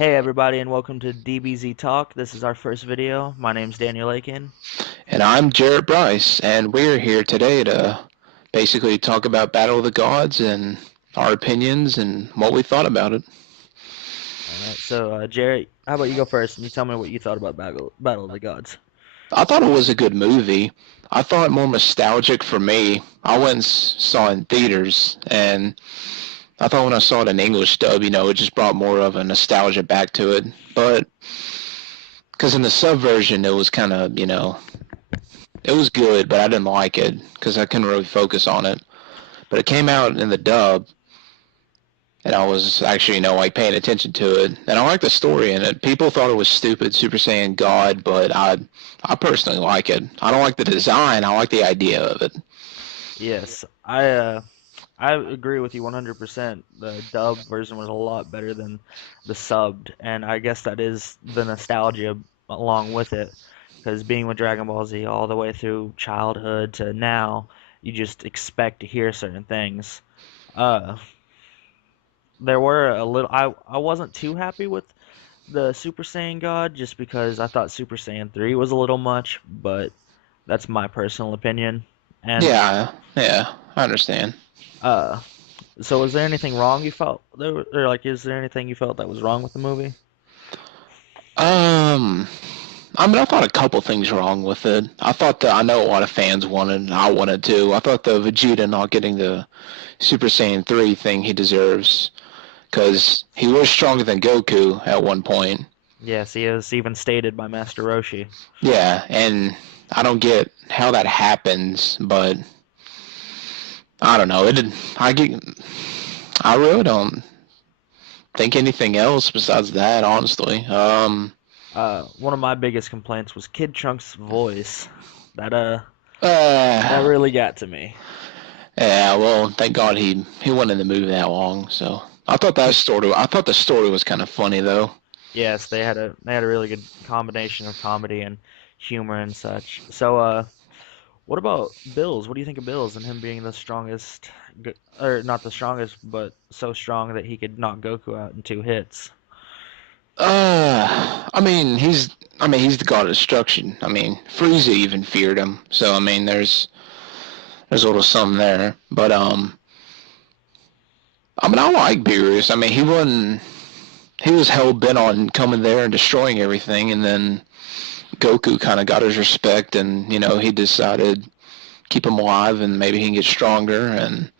Hey everybody and welcome to DBZ Talk. This is our first video. My name's Daniel Aiken. And I'm Jarrett Bryce, and we're here today to basically talk about Battle of the Gods and our opinions and what we thought about it. Alright, so Jarrett, how about you go first and you tell me what you thought about Battle of the Gods. I thought it was a good movie. I thought it more nostalgic for me. I went and saw it in theaters, and I thought when I saw it in English dub, it just brought more of a nostalgia back to it. But, because in the sub version, it was kind of, it was good, but I didn't like it because I couldn't really focus on it. But it came out in the dub, and I was actually, like paying attention to it, and I like the story in it. People thought it was stupid, Super Saiyan God, but I personally like it. I don't like the design. I like the idea of it. Yes, I agree with you 100%. The dub version was a lot better than the subbed, and I guess that is the nostalgia along with it. Because being with Dragon Ball Z all the way through childhood to now, you just expect to hear certain things. Uh, there were a little. I wasn't too happy with the Super Saiyan God just because I thought Super Saiyan 3 was a little much, but that's my personal opinion. And Yeah, yeah, I understand. uh, so was there anything wrong you felt there, or like, is there anything you felt that was wrong with the movie? Um, I thought a couple things wrong with it. I thought that I know a lot of fans wanted, and I wanted to. I thought the Vegeta not getting the Super Saiyan 3 thing he deserves, because he was stronger than Goku at one point. Yes, he is even stated by Master Roshi. Yeah, and I don't get how that happens, but I don't know. I really don't think anything else besides that, honestly. One of my biggest complaints was Kid Trunk's voice. That that uh, really got to me. yeah. Well, thank God he wasn't in the movie that long. So I thought the story was kind of funny though. Yes, they had a really good combination of comedy and humor and such. So what about Bills? What do you think of Bills and him being the strongest, or not the strongest, but so strong that he could knock Goku out in two hits? I mean, he's the god of destruction. I mean, Frieza even feared him. So I mean, there's a little something there. But I mean, I like Beerus. I mean, he was hell bent on coming there and destroying everything, and then Goku kind of got his respect, and he decided keep him alive, and maybe he can get stronger. And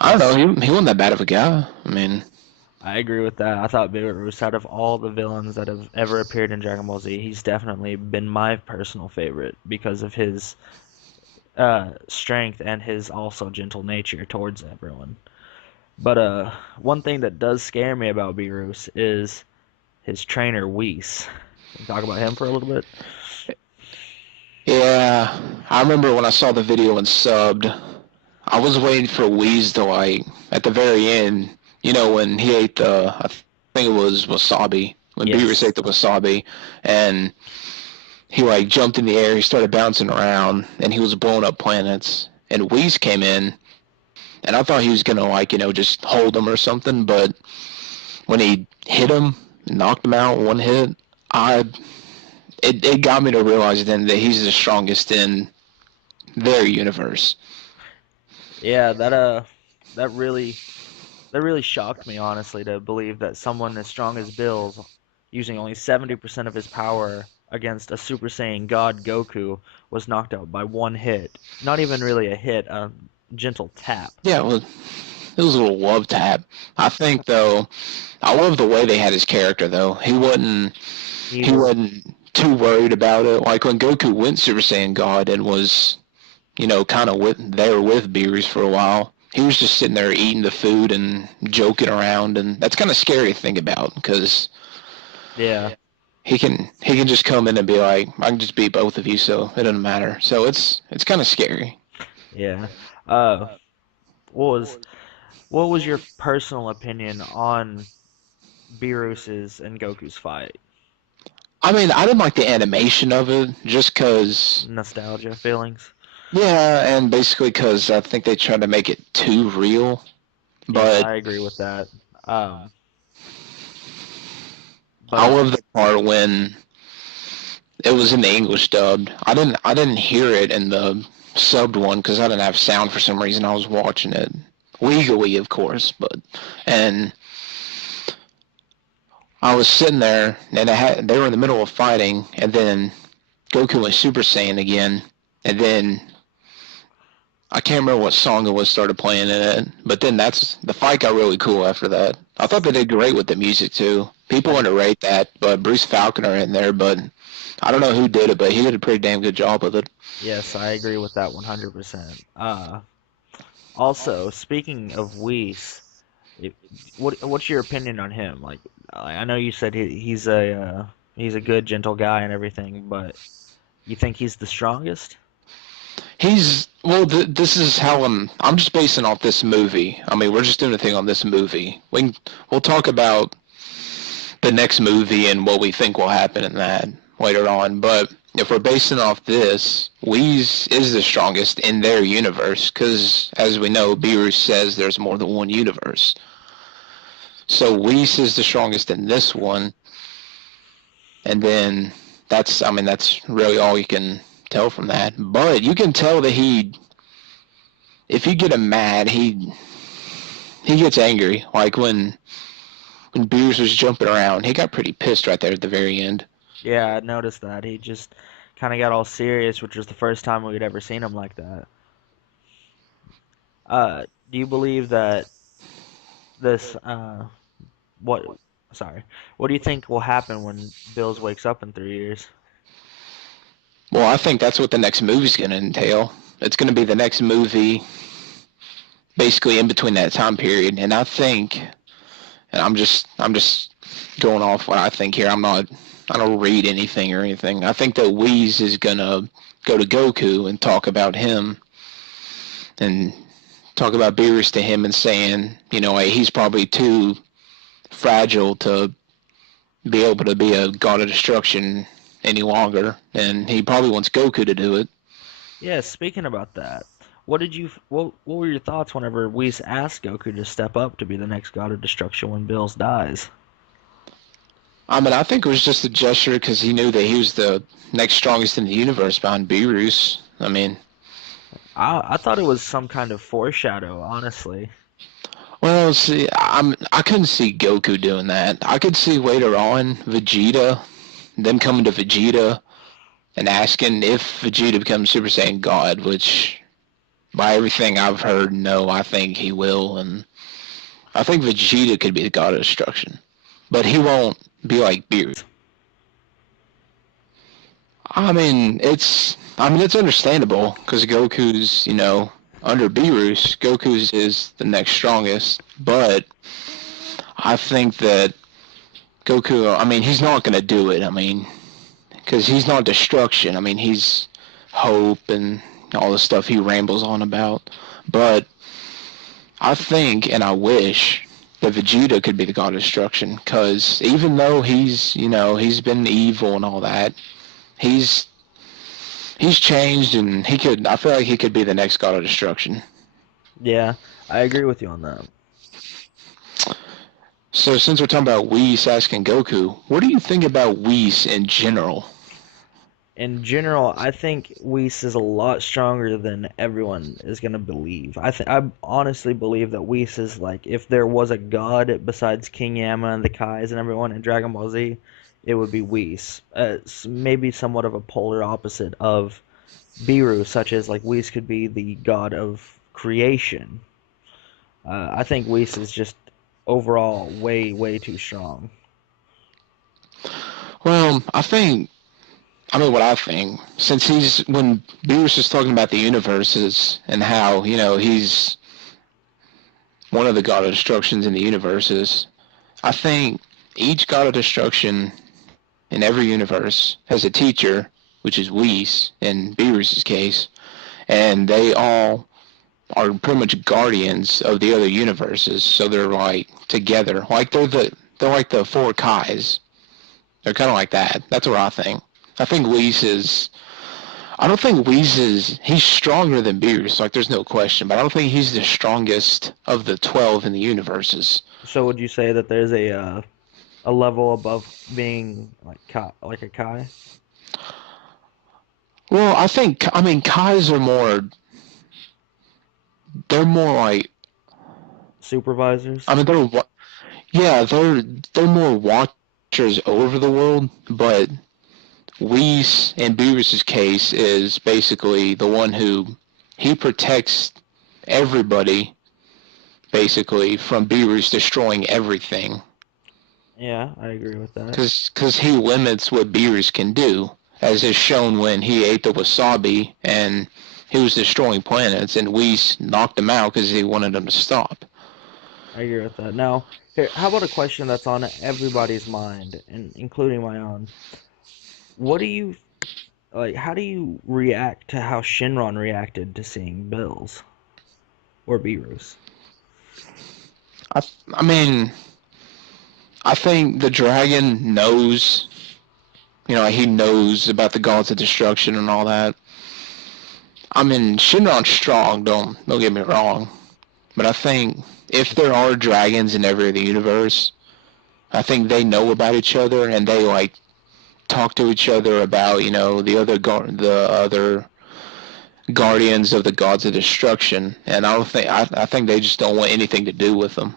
I don't Yes, know, he wasn't that bad of a guy. I mean, I agree with that. I thought Beerus, out of all the villains that have ever appeared in Dragon Ball Z, he's definitely been my personal favorite because of his strength and his also gentle nature towards everyone. But one thing that does scare me about Beerus is his trainer Whis. Can we talk about him for a little bit? yeah, I remember when I saw the video and subbed, I was waiting for Wheeze to like at the very end. When he ate I think it was wasabi. When Beerus Yes. ate the wasabi, and he like jumped in the air, he started bouncing around, and he was blowing up planets. And Whis came in, and I thought he was gonna like just hold him or something, but when he hit him, knocked him out one hit, I it got me to realize then that he's the strongest in their universe. Yeah, that really that really shocked me honestly to believe that someone as strong as Bills, using only 70% of his power against a Super Saiyan God Goku, was knocked out by one hit. Not even really a hit, a gentle tap. Yeah, well, it was a little love tap. I think though, I love the way they had his character though. He Evil. wasn't too worried about it. Like when Goku went Super Saiyan God and was kind of there with Beerus for a while. He was just sitting there eating the food and joking around, and that's kind of scary to think about because Yeah, he can just come in and be like, I can just beat both of you, so it doesn't matter. So it's kind of scary. yeah. Uh, what was what was your personal opinion on Beerus's and Goku's fight? I mean, I didn't like the animation of it just because, Nostalgia feelings? yeah, and basically because I think they tried to make it too real. Yes, But I agree with that. Um, I But love the part when it was in the English dubbed. I didn't hear it in the subbed one because I didn't have sound for some reason. I was watching it legally, of course, and I was sitting there and they were in the middle of fighting, and then Goku went Super Saiyan again, and then I can't remember what song it was started playing in it, but then the fight got really cool after that. I thought they did great with the music too. People underrate that, but Bruce Falconer in there, but I don't know who did it, but he did a pretty damn good job with it. yes, I agree with that 100%. Also, speaking of Whis, if, what's your opinion on him? Like, I know you said he's a good, gentle guy and everything, but you think he's the strongest? This is how I'm just basing off this movie. I mean, we're just doing a thing on this movie. We'll talk about the next movie and what we think will happen in that later on. But if we're basing off this, Whis is the strongest in their universe because, as we know, Beerus says there's more than one universe. So Whis is the strongest in this one, and then that's really all you can tell from that. But you can tell that if you get him mad, he gets angry. Like when Beerus was jumping around, he got pretty pissed right there at the very end. Yeah, I noticed that. He just kind of got all serious, which was the first time we'd ever seen him like that. Do you believe that this, what, sorry, what do you think will happen when Bills wakes up in 3 years? Well, I think that's what the next movie's going to entail. It's going to be the next movie basically in between that time period. And I think, and I'm just going off what I think here. I don't read anything or anything. I think that Whis is going to go to Goku and talk about him and talk about Beerus to him and saying, hey, he's probably too fragile to be able to be a god of destruction any longer, and he probably wants Goku to do it. Yeah, speaking about that, what were your thoughts whenever Whis asked Goku to step up to be the next god of destruction when Bills dies? I mean, I think it was just a gesture because he knew that he was the next strongest in the universe behind Beerus. I mean, I thought it was some kind of foreshadow, honestly. well, see, I couldn't see Goku doing that. I could see later on them coming to Vegeta and asking if Vegeta becomes Super Saiyan God, which, by everything I've heard, no, I think he will, and I think Vegeta could be the god of destruction, but he won't be like Beerus. It's understandable because Goku's, under Beerus, Goku's is the next strongest, but I think that Goku, he's not going to do it, because he's not destruction. He's hope and all the stuff he rambles on about, but I think and I wish that Vegeta could be the god of destruction, because even though he's been evil and all that, he's changed, and I feel like he could be the next god of destruction. Yeah, I agree with you on that. So since we're talking about Whis asking Goku, what do you think about Whis in general? In general, I think Whis is a lot stronger than everyone is gonna believe. I honestly believe that Whis is like, if there was a god besides King Yama and the Kais and everyone in Dragon Ball Z, it would be Whis. Maybe somewhat of a polar opposite of Beerus, such as like Whis could be the god of creation. I think Whis is just overall way too strong. Well, what I think, since when Beerus is talking about the universes and how, he's one of the god of destructions in the universes, I think each god of destruction in every universe has a teacher, which is Whis in Beerus' case, and they all are pretty much guardians of the other universes, so they're like together, like they're like the four Kais. They're kind of like that. That's what I think. I think I don't think he's stronger than Beerus, like there's no question, but I don't think he's the strongest of the 12 in the universes. So would you say that there's a level above being like a Kai? Well, I mean, Kais are more. They're more like. I Supervisors? mean, yeah, they're more watchers over the world, but Whis, in Beerus's case, is basically the one who he protects everybody basically from Beerus destroying everything. Yeah, I agree with that. Because he limits what Beerus can do, as is shown when he ate the wasabi and he was destroying planets, and Whis knocked him out because he wanted him to stop. I agree with that. Now, here, how about a question that's on everybody's mind, and including my own? What do you like? How do you react to how Shinron reacted to seeing Bills or Beerus? I, I mean, I think the dragon knows, he knows about the gods of destruction and all that. I mean, Shinron's strong, don't get me wrong, but I think if there are dragons in every other universe, I think they know about each other and they like talk to each other about the other guardians of the gods of destruction, and I think they just don't want anything to do with them.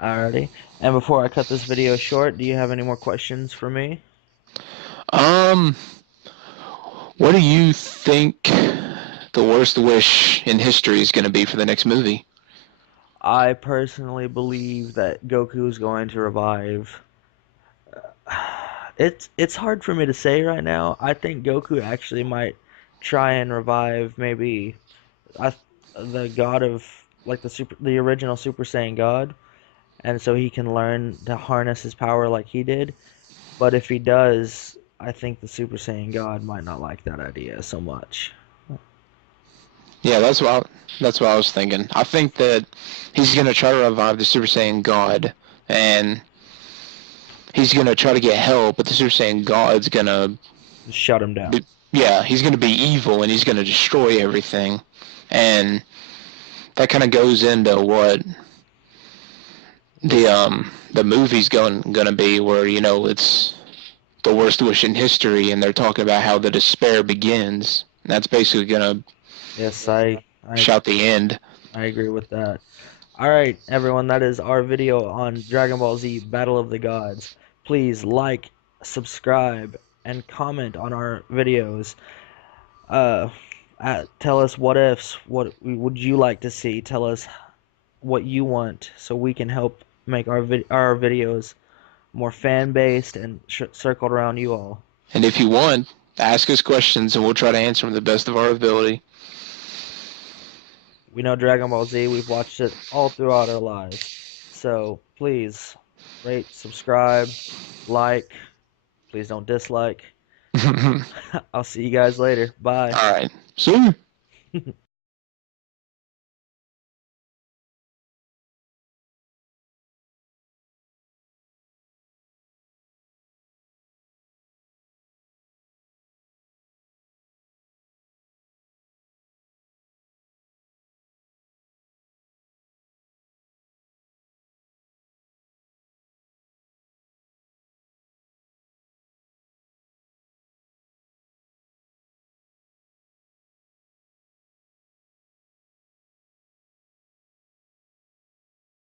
Alrighty. And before I cut this video short, do you have any more questions for me? Um, what do you think the worst wish in history is going to be for the next movie? I personally believe that Goku is going to revive. It's hard for me to say right now. I think Goku actually might try and revive maybe I, the god of like the original Super Saiyan God, and so he can learn to harness his power like he did. But if he does, I think the Super Saiyan God might not like that idea so much. Yeah, that's what I was thinking. I think that he's going to try to revive the Super Saiyan God, and he's going to try to get help, but the Super Saiyan God's going to Just shut him down. yeah, he's going to be evil and he's going to destroy everything. And that kind of goes into what the movie's going to be, where it's the worst wish in history, and they're talking about how the despair begins. And that's basically going to Yes, shout the end. I agree with that. All right, everyone, that is our video on Dragon Ball Z Battle of the Gods. Please like, subscribe, and comment on our videos. Uh, Tell us what ifs, what would you like to see? Tell us what you want so we can help make our videos more fan based and circled around you all. And if you want, ask us questions and we'll try to answer them to the best of our ability. We know Dragon Ball Z, we've watched it all throughout our lives. So please rate, subscribe, like, please don't dislike. I'll see you guys later. Bye. All right. See you.